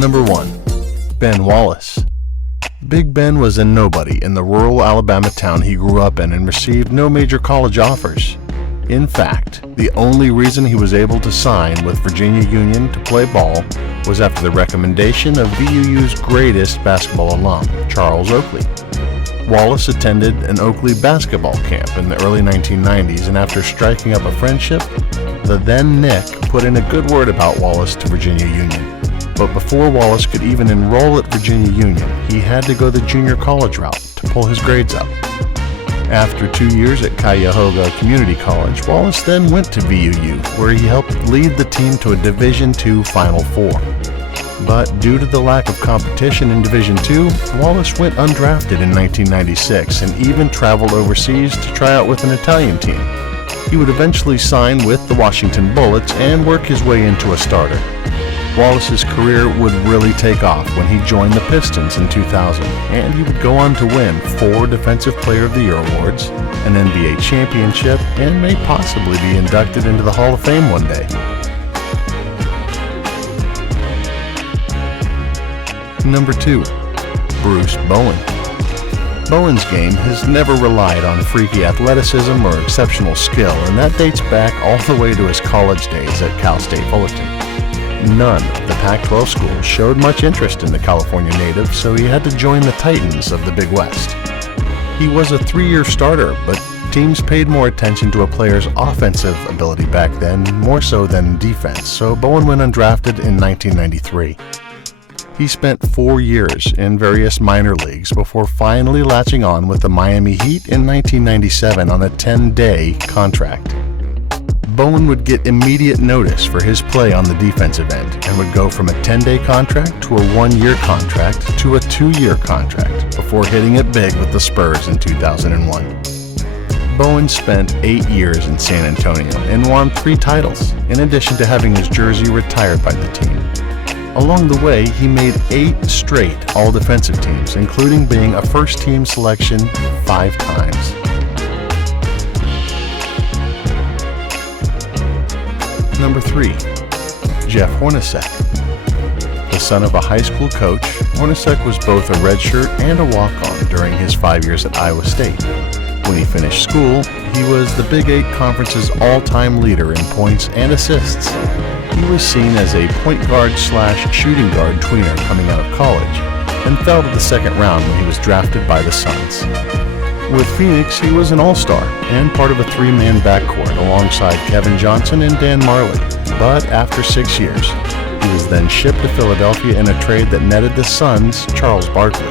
Number 1. Ben Wallace. Big Ben was a nobody in the rural Alabama town he grew up in and received no major college offers. In fact, the only reason he was able to sign with Virginia Union to play ball was after the recommendation of VUU's greatest basketball alum, Charles Oakley. Wallace attended an Oakley basketball camp in the early 1990s, and after striking up a friendship, the then Nick put in a good word about Wallace to Virginia Union. But before Wallace could even enroll at Virginia Union, he had to go the junior college route to pull his grades up. After 2 years at Cuyahoga Community College, Wallace then went to VUU, where he helped lead the team to a Division II Final Four. But due to the lack of competition in Division II, Wallace went undrafted in 1996 and even traveled overseas to try out with an Italian team. He would eventually sign with the Washington Bullets and work his way into a starter. Wallace's career would really take off when he joined the Pistons in 2000, and he would go on to win 4 Defensive Player of the Year awards, an NBA championship, and may possibly be inducted into the Hall of Fame one day. Number 2. Bruce Bowen. Bowen's game has never relied on freaky athleticism or exceptional skill, and that dates back all the way to his college days at Cal State Fullerton. None of the Pac-12 schools showed much interest in the California native, so he had to join the Titans of the Big West. He was a 3-year starter, but teams paid more attention to a player's offensive ability back then, more so than defense, so Bowen went undrafted in 1993. He spent 4 years in various minor leagues before finally latching on with the Miami Heat in 1997 on a 10-day contract. Bowen would get immediate notice for his play on the defensive end and would go from a 10-day contract to a 1-year contract to a 2-year contract before hitting it big with the Spurs in 2001. Bowen spent 8 years in San Antonio and won 3 titles, in addition to having his jersey retired by the team. Along the way, he made 8 straight all-defensive teams, including being a first-team selection 5 times. Number 3. Jeff Hornacek. The son of a high school coach, Hornacek was both a redshirt and a walk-on during his 5 years at Iowa State. When he finished school, he was the Big 8 Conference's all-time leader in points and assists. He was seen as a point guard/shooting guard tweener coming out of college, and fell to the second round when he was drafted by the Suns. With Phoenix, he was an all-star and part of a 3-man backcourt alongside Kevin Johnson and Dan Marley. But after 6 years, he was then shipped to Philadelphia in a trade that netted the Suns Charles Barkley.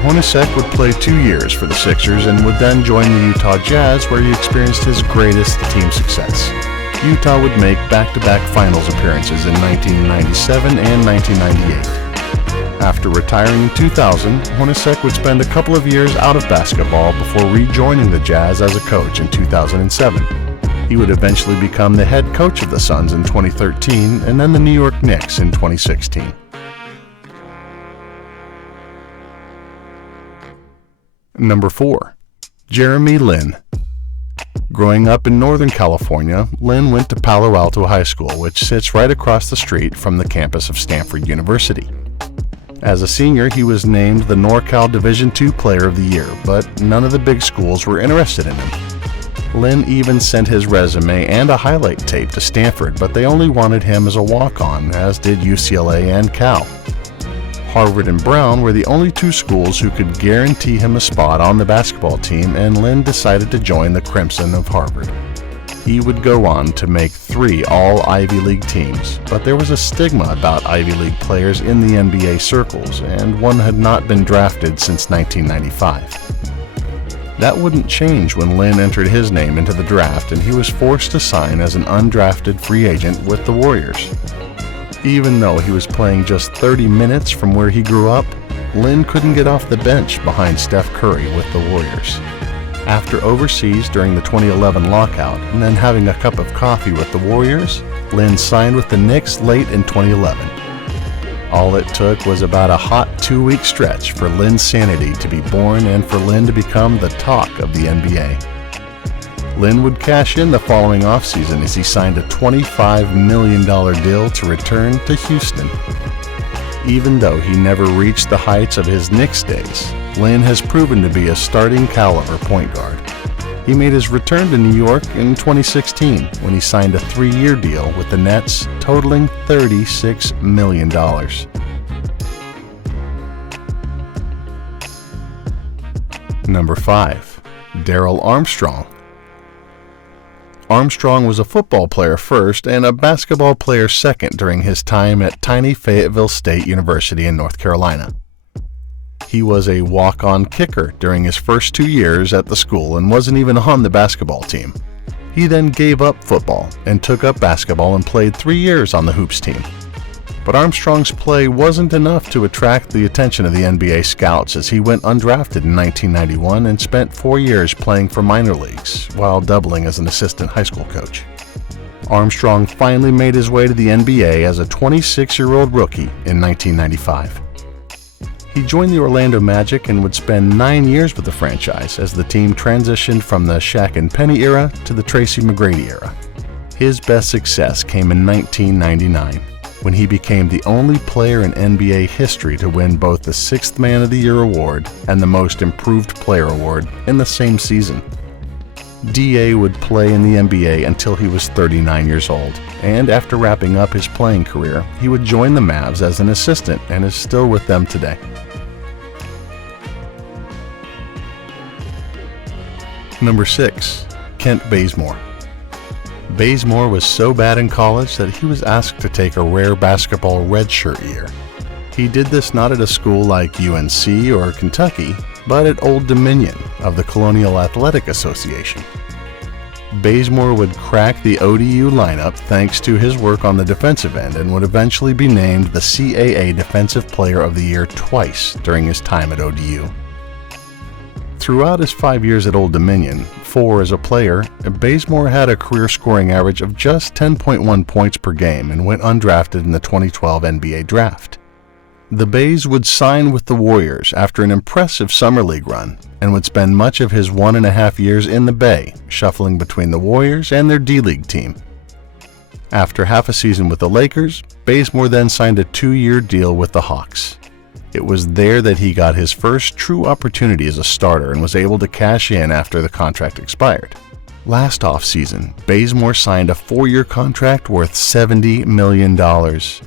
Hornacek would play 2 years for the Sixers and would then join the Utah Jazz, where he experienced his greatest team success. Utah would make back-to-back finals appearances in 1997 and 1998. After retiring in 2000, Hornacek would spend a couple of years out of basketball before rejoining the Jazz as a coach in 2007. He would eventually become the head coach of the Suns in 2013 and then the New York Knicks in 2016. Number 4. Jeremy Lin. Growing up in Northern California, Lin went to Palo Alto High School, which sits right across the street from the campus of Stanford University. As a senior, he was named the NorCal Division II Player of the Year, but none of the big schools were interested in him. Lin even sent his resume and a highlight tape to Stanford, but they only wanted him as a walk-on, as did UCLA and Cal. Harvard and Brown were the only 2 schools who could guarantee him a spot on the basketball team, and Lin decided to join the Crimson of Harvard. He would go on to make 3 all-Ivy League teams, but there was a stigma about Ivy League players in the NBA circles, and one had not been drafted since 1995. That wouldn't change when Lin entered his name into the draft, and he was forced to sign as an undrafted free agent with the Warriors. Even though he was playing just 30 minutes from where he grew up, Lin couldn't get off the bench behind Steph Curry with the Warriors. After overseas during the 2011 lockout and then having a cup of coffee with the Warriors, Lin signed with the Knicks late in 2011. All it took was about a hot 2-week stretch for Lin's sanity to be born and for Lin to become the talk of the NBA. Lin would cash in the following offseason as he signed a $25 million deal to return to Houston. Even though he never reached the heights of his Knicks days, Lin has proven to be a starting caliber point guard. He made his return to New York in 2016 when he signed a 3-year deal with the Nets totaling $36 million. Number 5. Daryl Armstrong. Armstrong was a football player first and a basketball player second during his time at tiny Fayetteville State University in North Carolina. He was a walk-on kicker during his first 2 years at the school and wasn't even on the basketball team. He then gave up football and took up basketball and played 3 years on the hoops team. But Armstrong's play wasn't enough to attract the attention of the NBA scouts as he went undrafted in 1991 and spent 4 years playing for minor leagues while doubling as an assistant high school coach. Armstrong finally made his way to the NBA as a 26-year-old rookie in 1995. He joined the Orlando Magic and would spend 9 years with the franchise as the team transitioned from the Shaq and Penny era to the Tracy McGrady era. His best success came in 1999. When he became the only player in NBA history to win both the 6th Man of the Year award and the Most Improved Player award in the same season. D.A. would play in the NBA until he was 39 years old, and after wrapping up his playing career, he would join the Mavs as an assistant and is still with them today. Number 6. Kent Bazemore. Bazemore was so bad in college that he was asked to take a rare basketball redshirt year. He did this not at a school like UNC or Kentucky, but at Old Dominion of the Colonial Athletic Association. Bazemore would crack the ODU lineup thanks to his work on the defensive end and would eventually be named the CAA Defensive Player of the Year twice during his time at ODU. Throughout his 5 years at Old Dominion, 4 as a player, Bazemore had a career scoring average of just 10.1 points per game and went undrafted in the 2012 NBA Draft. The Bays would sign with the Warriors after an impressive summer league run and would spend much of his 1.5 years in the Bay, shuffling between the Warriors and their D-League team. After half a season with the Lakers, Bazemore then signed a 2-year deal with the Hawks. It was there that he got his first true opportunity as a starter and was able to cash in after the contract expired. Last offseason, Bazemore signed a 4-year contract worth $70 million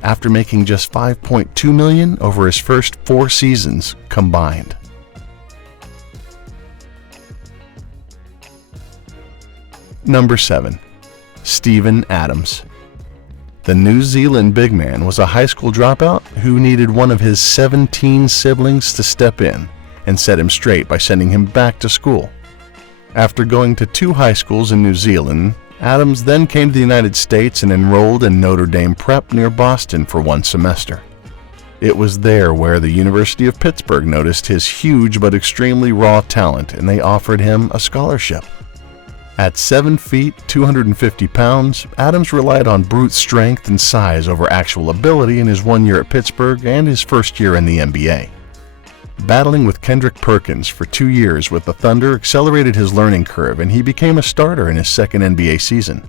after making just $5.2 million over his first 4 seasons combined. Number 7. Steven Adams. The New Zealand big man was a high school dropout who needed one of his 17 siblings to step in and set him straight by sending him back to school. After going to 2 high schools in New Zealand, Adams then came to the United States and enrolled in Notre Dame Prep near Boston for 1 semester. It was there where the University of Pittsburgh noticed his huge but extremely raw talent and they offered him a scholarship. At 7 feet, 250 pounds, Adams relied on brute strength and size over actual ability in his 1 year at Pittsburgh and his first year in the NBA. Battling with Kendrick Perkins for 2 years with the Thunder accelerated his learning curve and he became a starter in his second NBA season.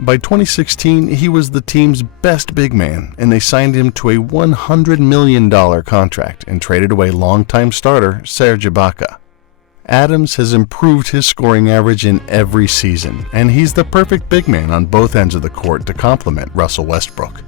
By 2016, he was the team's best big man and they signed him to a $100 million contract and traded away longtime starter Serge Ibaka. Adams has improved his scoring average in every season, and he's the perfect big man on both ends of the court to complement Russell Westbrook.